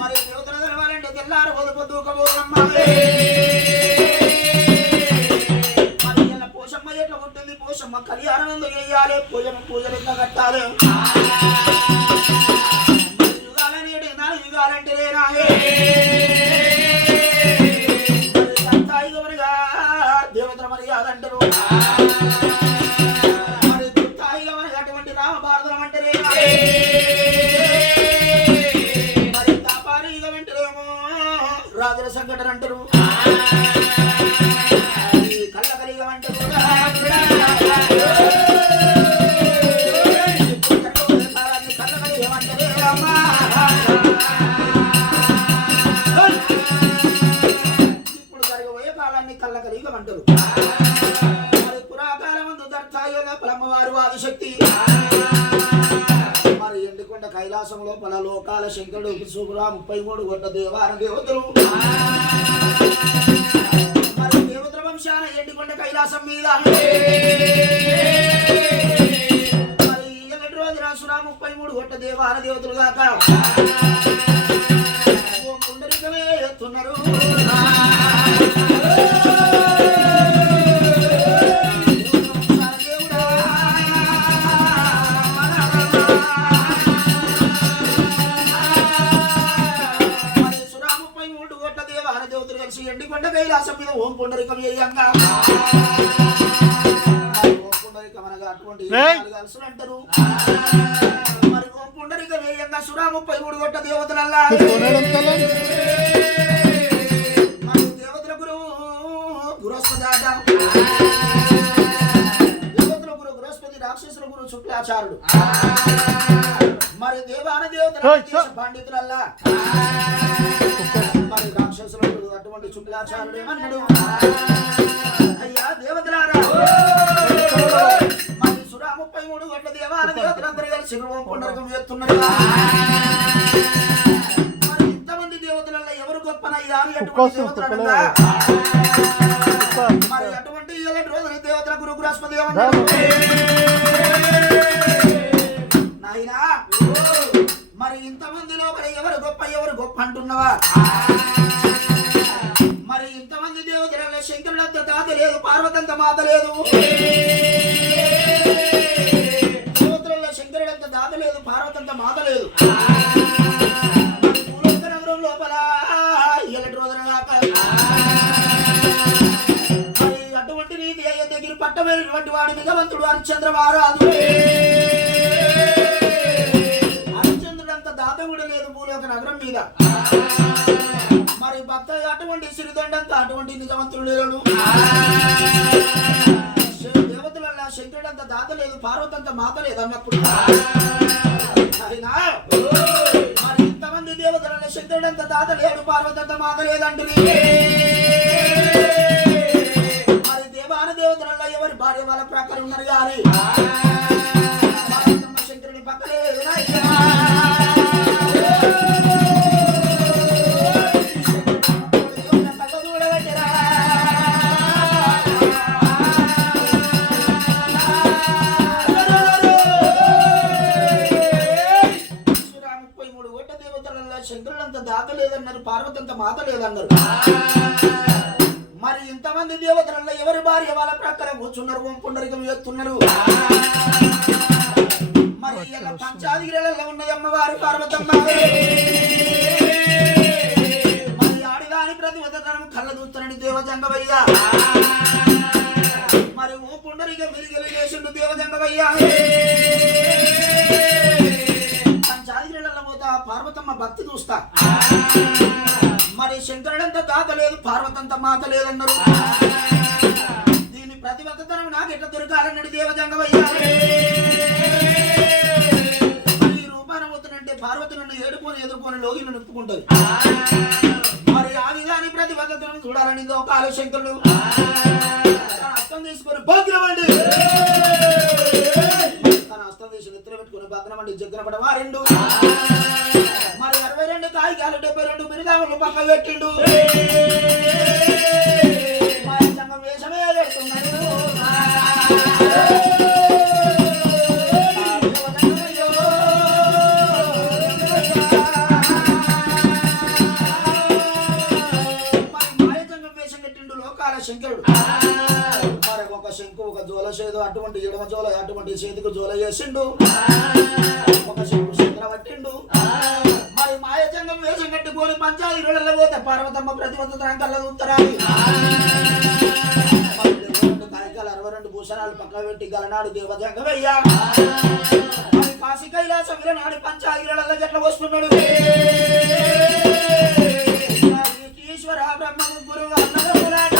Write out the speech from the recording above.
మరి దేవతలు తెలవాలంటే తెల్లారు పొదుపు దూకపోదమ్మా. మరి ఇలా పోషమ్మ ఎట్లా ఉంటుంది, పోషమ్మ కళ్యాణం ఎందుకు చేయాలి, పూజలు ఎట్లా కట్టాలి, యుగాలని యుగాలంటే లేనాయే దేవతల మర్యాద అంటారు. మరి దుర్తాయిగా మనకి అటువంటి రామభారతం అంటారే, మరి తాపారీగా అంటారేమో రాజుల సంఘటన అంటారు. కళ్ళ కలిగా అంటారు కళ్ళ కలిగా ఏమంటారే అమ్మా. కళ్ళ కలిగం అంటారు. మరి పురాకాలమందు దర్తాయోగలమ్మవారు ఆదిశక్తి. మరి ఎండుకొండ కైలాసం లోపల లోకాల శంకరుడు సుగురా 33 గొడ్డ దేవాన దేవతలు. మరి దేవతల వంశాన ఎండుకొండ కైలాసం మీద మరి 7 రోజుల సురా 33 గొడ్డ దేవాన దేవతలు కాక పుండరికమే ఎత్తున్నారు. ఎండికొండ కైలాసం మీద ఓం పుండరికం చేయంగా ఓం పుండరికం అనగా అటువంటి అలసులు అంటారు. మరి ఓం పుండరికం వేయంగా సురా 33 గొడ్డ దేవతలల్లా మరి దేవతల గురువు బృహస్పతి ఆట. దేవతల గురువు బృహస్పతి, రాక్షసుల గురువు శుక్లాచార్యుడు. మరి దేవాన దేవతల పండితులల్లా మరి రాక్షసుల అటువంటి శుక్లాచార్యుడు ఏమన్నాడు, అయ్యా దేవతలారా మరి సురా 33 గొడ్ల దేవాన దేవతలందరూ కలిసి పునర్గం చేస్తున్నారు. మరి ఇంతమంది దేవతలలో ఎవరు గొప్పనయ్యా అని అటువంటి దేవతలు. మరి అటువంటి 7 రోజుల దేవతల గురు బృహస్పతి ఏమన్నాడు, నాయనా మరి ఇంతమందిలో మరి ఎవరు గొప్ప అంటున్నావా. మరి ఇంతమంది దేవతల శంకరుడంత తాత లేదు, పార్వతంత మాత లేదు. దేవతలలో శంకరుడంత తాత లేదు, పార్వతంత మాత లేదు. మరి భూలోక నగరం లోపల 7 రోజుల దాకా మరి అటువంటి రీతి అయ్యే దగ్గర పట్టమైనటువంటి వాడు నిగవంతుడు హరిశ్చంద్ర మహారాజు. హరిశ్చంద్రుడంత దాత కూడా లేదు భూలోక నగరం మీద. మరి భక్త అటువంటి శ్రీదండంత అటువంటి నిజవంతుడు లేడు. దేవతలల్లా శంకరుడంత దాత లేదు, పార్వతంత మాత లేదు అన్నప్పుడు మరి ఇంతమంది దేవతలలో శంకరుడంత దాత లేడు, పార్వతంత మాత లేదంటుంది. మరి దేవాన దేవతలలో ఎవరి భార్య వాళ్ళ ప్రకారం ఉన్నారు కానీ పార్వతమ్మ శంకరుడి పక్కలే శంకరుడంత దాత లేదన్నారు, పార్వతంత మాత లేదన్నారు. మరి ఇంతమంది దేవతలలో ఎవరి భార్య వాళ్ళ ప్రకారం కూర్చున్నారు, ఓం పుండరికం చేస్తున్నారు. మరి ఇలా పంచాదిగిరిలలో ఉన్నది అమ్మవారు పార్వతమ్మ. మరి ఆడిదాని ప్రతివదనం కళ్ళ దూస్తానని దేవజంగవయ్య. మరి ఓం పుండరికం మిరిగలి చేసిండు దేవజంగవయ్య. పంచాదిగిరిలలో పోతా పార్వతమ్మ భక్తి చూస్తా. మరి శంకరుడంత తాత లేదు, పార్వతంత మాత లేదన్నారు. దీని ప్రతిబద్ధతనం నాకు ఎట్లా దొరకాలన్నాడు దేవజంగవయ్య. మరి ఈ రూపాన పోతున్నంటే పార్వతి నన్ను ఎదుర్కొని లోగిని నిప్పుకుంటది. మరి ఆ విధాని ప్రతిబద్ధతను చూడాలని లోకాలు శంకరుడు తన హస్తం తీసుకొని భద్రమండి, తన హస్తం తీసి నిద్ర పెట్టుకుని భద్రమండి జగ్రపడ వారిండు. మరి 62 కాయికాలు 72 మిరిగాములు పక్క పెట్టిండు. సంఘం వేషమే పెడుతున్నాడు. జోల అటువంటి చేతికి జోల చేసిండు ఒక చెట్టు చంద్ర పట్టిండు మరి మాయచంగం వేషం కట్టుకొని పంచాయిరులలో పోతే పార్వతమ్మ ప్రతిపత్తరం కళ్ళ ఉత్తరాలి కాయకాలు 62 భూషణాలు పక్క పెట్టి గలనాడు దేవజంగమయ్యా మరి కాశీ కైలాసం నాడు పంచాయిరులలో గట్ల వస్తున్నాడు ఈశ్వర బ్రహ్మ గురు అన్నదమ్ములాట